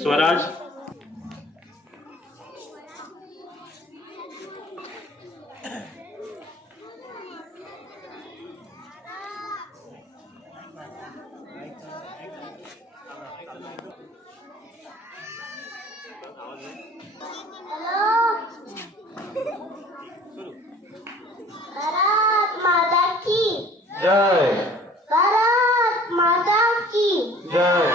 स्वराज भारत माता की जय भारत माता की जय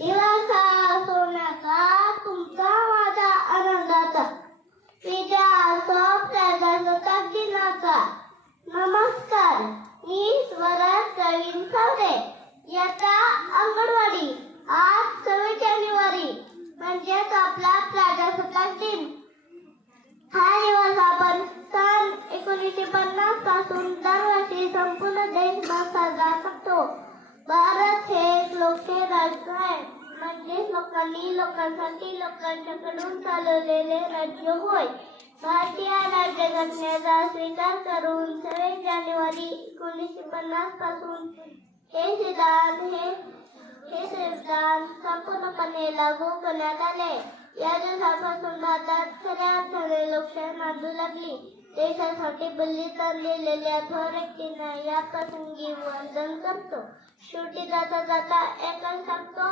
दिवसा सोन्याचा तुमचा माझा आनंदाचा विजय असो प्रजासत्ताक दिनाचा नमस्कार. मी स्वराज प्रवीण सावरे. इयत्ता अंगणवाडी. आज 26 जानेवारी म्हणजेच आपला प्रजासत्ताक दिन. हा दिवस आपण सन 1950 पासून दरवर्षी संपूर्ण देशभर साजरा करतो. भारत हे एक लोकशाही राष्ट्र आहे. म्हणजे लोकांनी लोकांसाठी लोकांच्याकडून चालवलेले राज्य होय. भारतीय राज्यघटनेचा स्वीकार करून 26 जानेवारी 1950 पासून हे संविधान संपूर्णपणे लागू करण्यात आले. या दिवसापासून भारतात खऱ्या अर्थाने लोकशाही नांदू लागली. देशासाठी बलिदान दिलेल्या थोर व्यक्तींना या प्रसंगी वंदन करतो. शेवटी जाता जाता एकच सांगतो,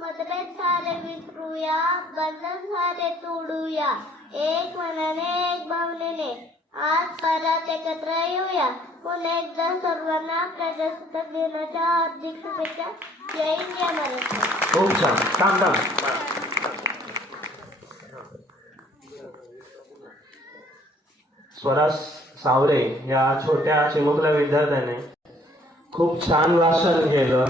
मतभेद सारे विसरूया, बंधन सारे तोडूया, एक मनाने एक भावनेने आज परत एकत्र येऊया. पुन्हा एकदा सर्वांना प्रजासत्ताक दिनाच्या हार्दिक शुभेच्छा. जय हिंद, जय महाराष्ट्र. खूप छान. थांब. स्वराज सावरे या छोट्या चिमुकल्या विद्यार्थ्याने खूप छान भाषण केलं.